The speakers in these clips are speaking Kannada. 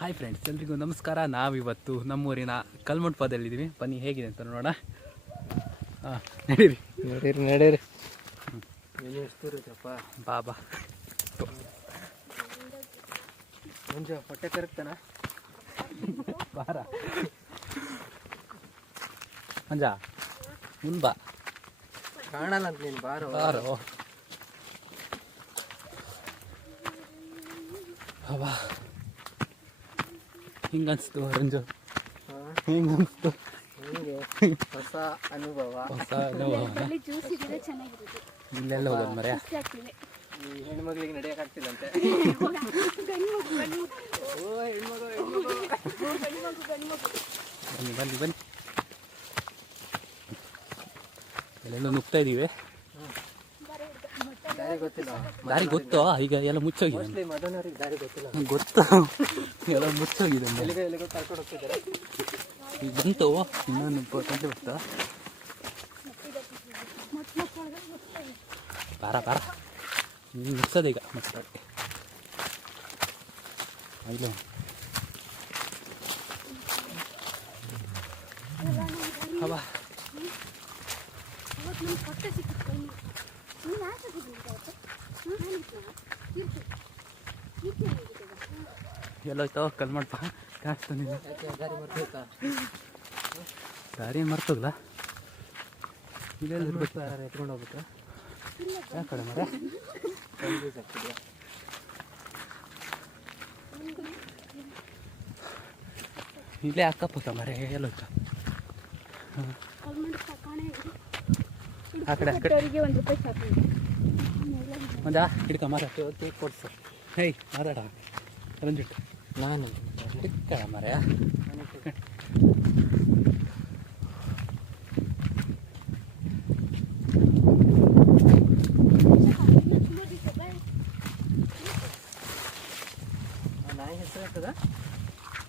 ಹಾಯ್ ಫ್ರೆಂಡ್ಸ್, ಎಲ್ರಿಗೂ ನಮಸ್ಕಾರ. ನಾವಿವತ್ತು ನಮ್ಮೂರಿನ ಕಲ್ಮಂಟಪದಲ್ಲಿದ್ದೀವಿ. ಬನ್ನಿ ಹೇಗಿದೆ ಅಂತ ನೋಡೋಣ. ಹಾಂ, ನಡೀರಿ ನಡೀರಿ ನಡೀರಿ. ಬಾಬಾ ಮುಂಜೆ ಹೊಟ್ಟೆ ಕರಗ್ತಾನ ಬಾರ ಮಂಜ ಮುಂಬಾ ಕಾಣಲ್ಲ ಅಂತ ನೀನು ಬಾರೋ ಬಾರೋ. ಬಾಬಾ ಹಿಂಗನ್ಸ್ತು ರಂಜು, ಹಿಂಗನ್ಸ್ತು ಹೊಸ ಅನುಭವ. ಹೊಸ ಅನುಭವ. ಇಲ್ಲೆಲ್ಲ ಹೋಗೋದು ಮರ್ಯಾ. ಈ ಹೆಣ್ಮಕ್ಳಿಗೆ ನಡೆಯಕ್ಕೆ ಆಗ್ತಿಲ್ಲಂತೆ. ಬನ್ನಿ ಬನ್ನಿ ಬನ್ನಿ, ಎಲ್ಲೆಲ್ಲೋ ನುಗ್ತಾ ಇದ್ದೀವಿ. ದಾರಿ ಗೊತ್ತಿಲ್ಲ, ದಾರಿ ಗೊತ್ತು, ಈಗ ಎಲ್ಲ ಮುಚ್ಚೋಗಿದೆ. ಮದನವ್ರಿಗೆ ದಾರಿ ಗೊತ್ತಿಲ್ಲ, ಗೊತ್ತು, ಎಲ್ಲ ಮುಚ್ಚೋಗಿದೆ. ಎಲ್ಲಿಗೋ ಕರ್ಕೊಂಡು ಹೋಗ್ತಿದ್ದಾರೆ. ಈಗ ಬಂತು, ಇನ್ನೊಂದು ಗಂಟೆ ಬರ್ತಾ. ಬಾರ ಬಾರ, ಮುಗ್ಸೋದು ಈಗ ಮತ್ತೆ. ಇಲ್ಲ ಹವಾ ಎಲ್ಲೋಯ್ತು ಕಲ್ಮಂಟಪ ಕಾಣಿಸ್ತಾನಿಲ್ಲ. ದಾರಿ ಮರ್ಬೇಕಾ? ದಾರಿ ಮರ್ತೋಗ್ಲ, ಇದೆಲ್ಲ ಇರ್ಬೇಕು. ಎತ್ಕೊಂಡು ಹೋಗ್ಬೇಕಾ? ಯಾವ ಕಡೆ ಮರ? ಕನ್ಫ್ಯೂಸ್ ಆಗ್ತಿದೆ. ಇಲ್ಲೇ ಅಕ್ಕಪಕ್ಕ ಮರ ಎಲ್ಲೋಯ್ತು. ಆ ಕಡೆ ಆ ಕಡೆ ಒಂದಾ ಹಿಡ್ಕ ಮಾರಾಟ ಕೇಕ್ ಕೊಡ್ಸು. ಹೇಯ್ ಮಾತಾಡ ರಂಜಿಟ್, ನಾನು ಹಿಡ್ಕ ಮರ. ನಾಯಿ ಹೆಸರು ಆಗ್ತದ?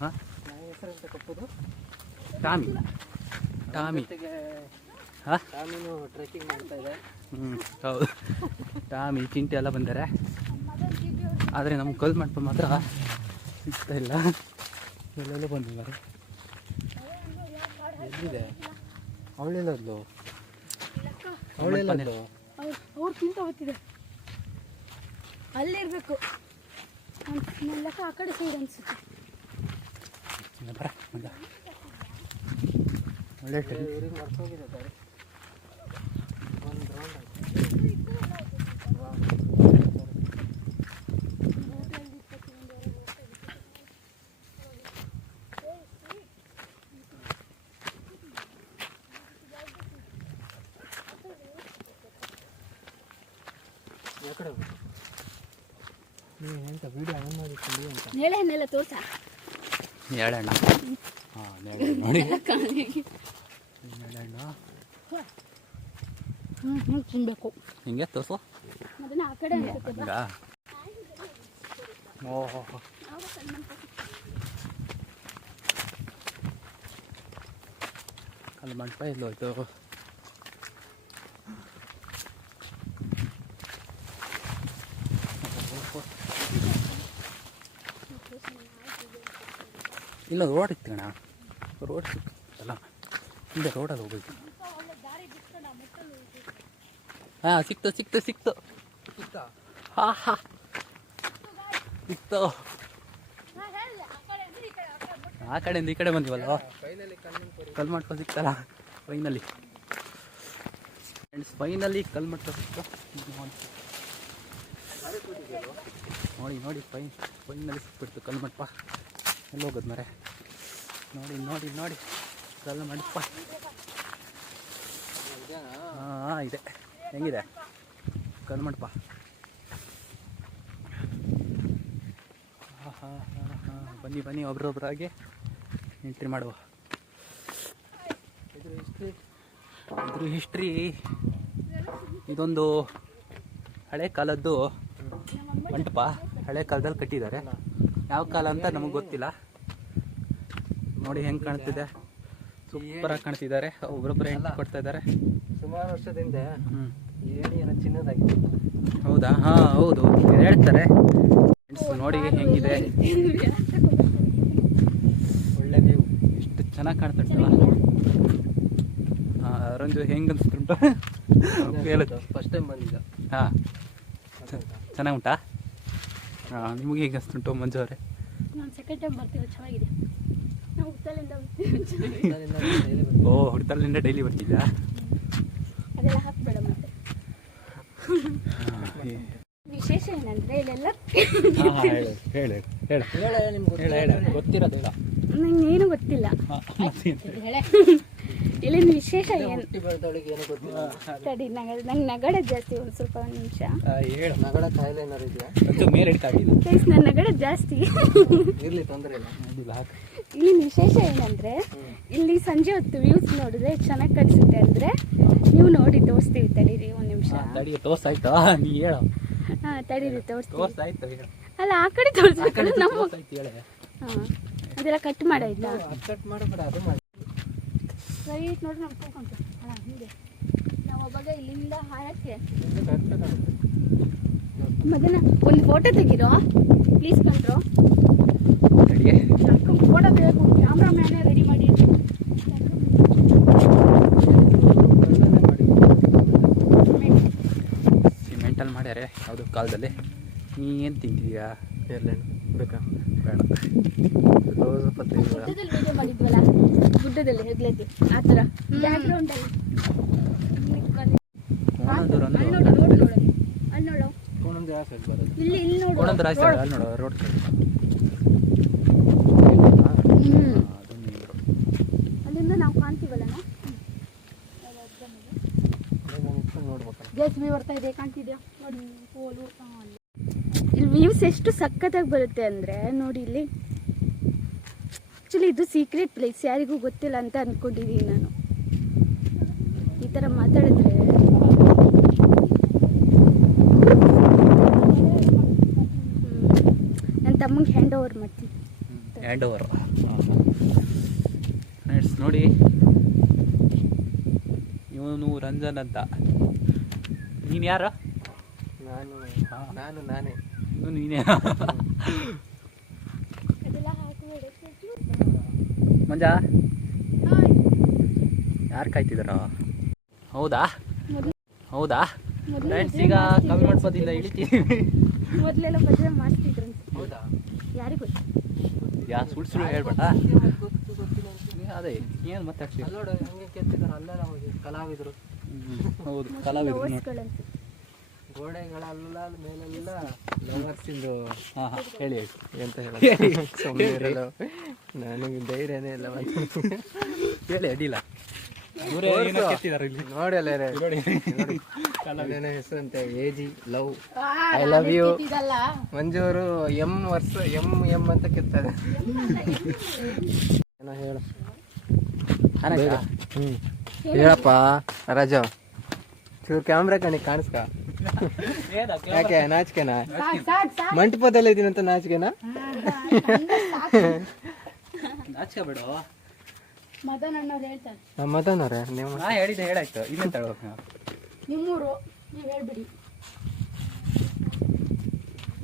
ಹಾಂ, ನಾಯಿ ಹೆಸರು ಅಂತ ಕಪ್ಪುದು ಟಾಮಿ. ಟಾಮಿ ಹಾಂ, ಟಾಮಿನೂ ಟ್ರೆಕ್ಕಿಂಗ್ ಮಾಡ್ತಾ ಇದೆ. ಹೌದು, ಟಾಮಿ ಚಿಂಟೆ ಎಲ್ಲ ಬಂದರೆ. ಆದರೆ ನಮ್ಮ ಕಲ್ಮಂಟಪ ಮಾತ್ರ ಸಿಗ್ತಾ ಇಲ್ಲ. ಎಲ್ಲೆಲ್ಲೂ ಬಂದಿದ್ದಾರೆ. ಎಲ್ಲಿದೆ ಅವಳೆಲ್ಲದು? ಅವಳೆಲ್ಲದು ಅವ್ರು ತಿಂತ ಹೋಗ್ತಿದೆ, ಅಲ್ಲೇ ಇರಬೇಕು. ಲೆಕ್ಕ ಆ ಕಡೆ ಸೈಡ್ ಅನ್ಸುತ್ತೆ. ಬರ ಮಂಜ, ಒಳ್ಳೆ ಇವ್ರಿಗೆ ಮರ್ತೋಗಿದೆ ದಾರಿ. ಒಂದು ರೌಂಡ್ ಯಾಕಡೆ ನೀವು ಎಂತ ವೀಡಿಯೋ ಆನ್ ಮಾಡಿಕೊಂಡು ಅಂತ ನೇಳೆಹಣ್ಣೆಲ್ಲ ತೋರ್ಸ. ನೇಳೆಹಣ್ಣು? ಹಾಂ, ನೇಳೆಹಣ್ಣು ನೋಡಿ, ನೇಳೆಹಣ್ಣು ತಿನ್ಬೇಕು. ಹಿಂಗೆ ತೋರಿಸು. ಅದನ್ನ ಆ ಕಡೆ ಅನ್ಸುತ್ತೆ. ಹಂಗ ಓಹೋ, ಕಲ್ಮಂಟಪ ಎಲ್ಲೋಯ್ತು? ಇಲ್ಲ, ರೋಡ್ ಇತ್ತು ಕಣ, ರೋಡ್ ಸಿಕ್ತಲ್ಲ, ಹಿಂದೆ ರೋಡಲ್ಲಿ ಹೋಗ್ಬೇಕು. ಹಾಂ, ಸಿಕ್ತು ಸಿಕ್ತು ಸಿಕ್ತು. ಹಾಂ ಹಾಂ, ಸಿಕ್ತು. ಆ ಕಡೆಯಿಂದ ಈ ಕಡೆ ಬಂದಿವಲ್ವ, ಕಲ್ಮಂಟಪ ಸಿಕ್ತಲ್ಲ ಫೈನಲಿ. ಫ್ರೆಂಡ್ಸ್, ಫೈನಲಿ ಕಲ್ಮಂಟಪ ಸಿಕ್ತು. ನೋಡಿ ನೋಡಿ, ಫೈನಲಿ ಸಿಕ್ಬಿಡ್ತು ಕಲ್ಮಂಟಪ. ಎಲ್ಲಿ ಹೋಗೋದು ಮರೆ? ನೋಡಿ ನೋಡಿ ನೋಡಿ, ಕಲ್ಮಂಟಪ. ಹಾಂ, ಇದೆ. ಹೆಂಗಿದೆ ಕಲ್ಮಂಟಪ? ಹಾಂ ಹಾಂ ಹಾಂ ಹಾಂ, ಬನ್ನಿ ಬನ್ನಿ, ಒಬ್ರೊಬ್ರಾಗಿ ಎಂಟ್ರಿ ಮಾಡುವ. ಇದ್ರ ಹಿಸ್ಟ್ರಿ, ಇದೊಂದು ಹಳೆ ಕಾಲದ್ದು ಮಂಟಪ. ಹಳೆ ಕಾಲದಲ್ಲಿ ಕಟ್ಟಿದ್ದಾರೆ. ಯಾವ ಕಾಲ ಅಂತ ನಮಗೆ ಗೊತ್ತಿಲ್ಲ. ನೋಡಿ ಹೆಂಗೆ ಕಾಣ್ತಿದೆ, ಸೂಪರಾಗಿ ಕಾಣ್ತಿದ್ದಾರೆ. ಒಬ್ಬರೊಬ್ಬರು ಹೆಂಗೆ ಕೊಡ್ತಾ ಇದ್ದಾರೆ. ಸುಮಾರು ವರ್ಷದಿಂದ ಏಣಿಯನ್ನು ಚಿನ್ನದಾಗಿದೆ. ಹೌದಾ? ಹಾಂ ಹೌದು, ಹೇಳ್ತಾರೆ. ನೋಡಿ ಹೆಂಗಿದೆ. ಚೆನ್ನಾಗಿ ಕಾಣ್ತುಂಟಲ್ಲ. ರಂಜು ಹೆಂಗೆ ಅನಿಸ್ತುಂಟು? ಹೇಳೋದು ಫಸ್ಟ್ ಟೈಮ್ ಬಂದಿದ್ದ. ಹಾಂ, ಚೆನ್ನಾಗಿ ಉಂಟಾ? ಹಾಂ, ನಿಮಗೆ ಹೇಗೆ ಅನಿಸ್ತುಂಟು ಮಂಜು ಅವರೇ? ನಾನು ಸೆಕೆಂಡ್ ಟೈಮ್ ಬರ್ತೀವಿ, ಚೆನ್ನಾಗಿದೆ. ನಾವು ಹುತ್ತಲಿಂದ ಓ, ಹುಡ್ತಲ್ಲಿಂದ ಡೈಲಿ ಬರ್ತಿದ್ಯಾ? ಅದೆಲ್ಲ ಹಾಕ್ಬೇಡ ಮತ್ತೆ. ವಿಶೇಷ ಏನಂದ್ರೆ ಇಲ್ಲೆಲ್ಲ ಗೊತ್ತಿರೋದು ಹೇಳ. ನಂಗೇನು ಗೊತ್ತಿಲ್ಲ. ಇಲ್ಲಿನ ವಿಶೇಷ ಏನು ಹುಟ್ಟಿ ಬೆಳೆದವಳಿಗೆ ಏನು ಗೊತ್ತಿಲ್ಲ. ತಡಿ, ನಂಗೆ ನಗಡ ಜಾಸ್ತಿ. ಒಂದು ಸ್ವಲ್ಪ ಒಂದು ನಿಮಿಷ. ಹೇಳು. ನಗಡ ಕಾಯಿಲೆ ಏನಾರು ಇದೆಯಾ? ಮೇಲೆ ಹಿಡಿತಾ ಇದ್ದೀನಿ. ಪ್ಲೀಸ್, ನನ್ನ ನಗಡ ಜಾಸ್ತಿ. ಇರ್ಲಿ, ತೊಂದರೆ ಇಲ್ಲ. ಇಲ್ಲಿನ ವಿಶೇಷ ಏನಂದ್ರೆ ಇಲ್ಲಿ ಸಂಜೆ ಹೊತ್ತು ವ್ಯೂಸ್ ನೋಡಿದ್ರೆ ಚೆನ್ನಾಗಿ ಕಾಣಿಸುತ್ತೆ. ಅಂದ್ರೆ ನೀವು ನೋಡಿ ತೋರಿಸ್ತೀವಿ. ತಡೀರಿ ಒಂದು ನಿಮಿಷ. ತಡಿ, ತೋರ್ಸಾಯ್ತಾ? ನೀ ಹೇಳು. ಹಾ, ತಡೀರಿ ತೋರಿಸ್ತೀವಿ. ತೋರ್ಸಾಯ್ತು ಹೇಳು. ಅಲ್ಲ, ಆ ಕಡೆ ತೋರಿಸ್ಬೇಕು. ನಮ್ಮ ತೋರ್ಸಾಯ್ತು ಹೇಳೆ. ಹಾಂ, ಅದೆಲ್ಲ ಕಟ್ ಮಾಡಾಯ್ತಾ? ಕಟ್ ಮಾಡಬೇಡ, ಅದು ಮಾಡಿ. ರೈಟ್ ನೋಡಿ, ನಮ್ಗೆ ಹೋಗ್ಕೊಂತ ಅಲ್ಲ ಹಿಂದೆ ನಾವು ಅವಾಗ ಇಲ್ಲಿಂದ ಹಾರಕ್ಕೆ. ಮದನ, ಒಂದು ಫೋಟೋ ತೆಗಿರೋ ಪ್ಲೀಸ್. ಬಂದ್ರು ಫೋಟೋ ತೆಗೆದು ಕ್ಯಾಮ್ರಾ ಮ್ಯಾನೇ ರೆಡಿ ಮಾಡಿ. ಸಿಮೆಂಟಲ್ಲಿ ಮಾಡ್ಯಾರೆ ಯಾವುದು ಕಾಲದಲ್ಲಿ. ನೀ ಏನು ತಿಂತಿದ್ಯಾ? ಎಲ್ಲೇನು ಬೇಕಾ? ಬೇಡ. ಸ್ವಲ್ಪ ಗುಡ್ಡದಲ್ಲಿ ವಿಡಿಯೋ ಮಾಡಿದ್ವಲ್ಲ, ಗುಡ್ಡದಲ್ಲಿ ಹೆಗ್ಲೈತಿ ಆ ಥರ ಬ್ಯಾಕ್ಗ್ರೌಂಡಲ್ಲಿ. ಅಲ್ಲಿ ನೋಡು ಒಂದೊಂದು ಯಾವ ಸೈಡ್ ಬರೋದು? ಇಲ್ಲಿ ನೋಡು. ಕೋಣಂದ ರಾಜ ಅಲ್ಲಿ ನೋಡು, ರೋಡ್ ಸೈಡ್. ಅಲ್ಲಿಂದ ನಾವು ಕಾಣ್ತೀವಲ್ಲ. ನೋಡ್ಬೇಕಲ್ಲ. ಜೆಸಿಬಿ ಬರ್ತಾ ಇದೆ, ಕಾಣ್ತಿದ್ಯಾ ನೋಡಿ? ಪೋಲು. ಇಲ್ಲಿ ವ್ಯೂಸ್ ಎಷ್ಟು ಸಖತ್ತಾಗಿ ಬರುತ್ತೆ ಅಂದರೆ ನೋಡಿ. ಇಲ್ಲಿ ಆ್ಯಕ್ಚುಲಿ ಇದು ಸೀಕ್ರೆಟ್ ಪ್ಲೇಸ್, ಯಾರಿಗೂ ಗೊತ್ತಿಲ್ಲ ಅಂತ ಅಂದ್ಕೊಂಡಿದ್ದೀನಿ ನಾನು. ಈ ಥರ ಮಾತಾಡಿದ್ರೆ ನನ್ನ ತಮ್ಮಂಗೆ ಹ್ಯಾಂಡ್ ಓವರ್ ಮಾಡ್ತೀನಿ. Hand over. ಫ್ರೆಂಡ್ಸ್ ನೋಡಿ, ಇವನು ರಂಜನ್ ಅಂತ. ನೀನು ಯಾರು? ನಾನೇ. ನೀನೇ. ಮಂಜ, ಯಾರು ಕಾಯ್ತಿದಾರ? ಹೌದಾ? ಹೌದಾ? ಫ್ರೆಂಡ್ಸ್, ಈಗ ಕಮ್ಮಿ ಮಾಡ್ಬೋದಿಲ್ಲ, ಇಳಿತೀವಿ. ಮೊದಲೆಲ್ಲ ಮದುವೆ ಮಾಡ್ತಿದ್ರು. ಹೌದಾ? ಯಾರಿಗೂ ಯಾ ಸುಳ್ಳು ಹೇಳ್ಬೇಡ. ಅದೇ ಏನು ಮಾತಾಡ್ತೀವಿ? ಅಲ್ಲೋಡು ಹಂಗೆ ಕೆತ್ತಿದ್ರು, ಅಲ್ಲೆಲ್ಲ ಹೋಗಿ ಕಲಾವಿದರು. ಹೌದು, ಕಲಾವಿದರು. ಗೋಡೆಗಳಲ್ಲ ಮೇಲೆಲ್ಲ ಲವರ್ಸಿಂದು. ಹಾಂ ಹಾಂ, ಹೇಳಿ ಎಂತ ಹೇಳಿ. ನನಗೆ ಧೈರ್ಯನೇ ಇಲ್ಲ. ಹೇಳಿ, ಅಡ್ಡಿಲ್ಲ. ನೋಡಿ ಅಲ್ಲ ಹೆಸರಂತೆ AG love, I love you. ಮಂಜೂರು ಎಂ ಅಂತ ಕೆತ್ತಾರೆ. ಏನೋ ಹೇಳು. ಹೇಳಪ್ಪ ರಾಜ, ಚೂರು ಕ್ಯಾಮ್ರಾ ಕಣಿ ಕಾಣಿಸ್ಕ. ಯಾಕೆ ನಾಚಿಕೆನಾ? ಮಂಟಪದಲ್ಲಿ ಇದೀನಂತ ನಾಚಿಕೆನಾ? ನಾಚಿಕೆ ಬಿಡು. ಮದನ್ ಅಣ್ಣವ್ರು ಹೇಳ್ತಾರೆ. ನಮ್ಮ ಮದನವ್ರೆ, ನೀವು ನಾ ಹೇಳಿದ್ದೆ ಹೇಳಾಯ್ತು. ಇನ್ನೇನು ತಗೋ. ನಿಮ್ಮೂರು, ನೀವು ಹೇಳ್ಬಿಡಿ.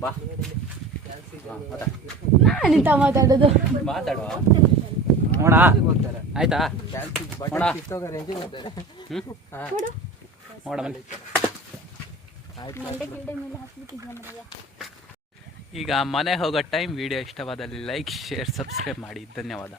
ಬಾ, ನಾನಿಂತ ಮಾತಾಡೋದು. ಮಾತಾಡುವ ನೋಡ. ಆಯ್ತಾ? ನೋಡ ಬನ್ನಿ. ಈಗ ಮನೆ ಹೋಗೋ ಟೈಮ್. ವಿಡಿಯೋ ಇಷ್ಟವಾದಲ್ಲಿ ಲೈಕ್, ಶೇರ್, ಸಬ್ಸ್ಕ್ರೈಬ್ ಮಾಡಿ. ಧನ್ಯವಾದ.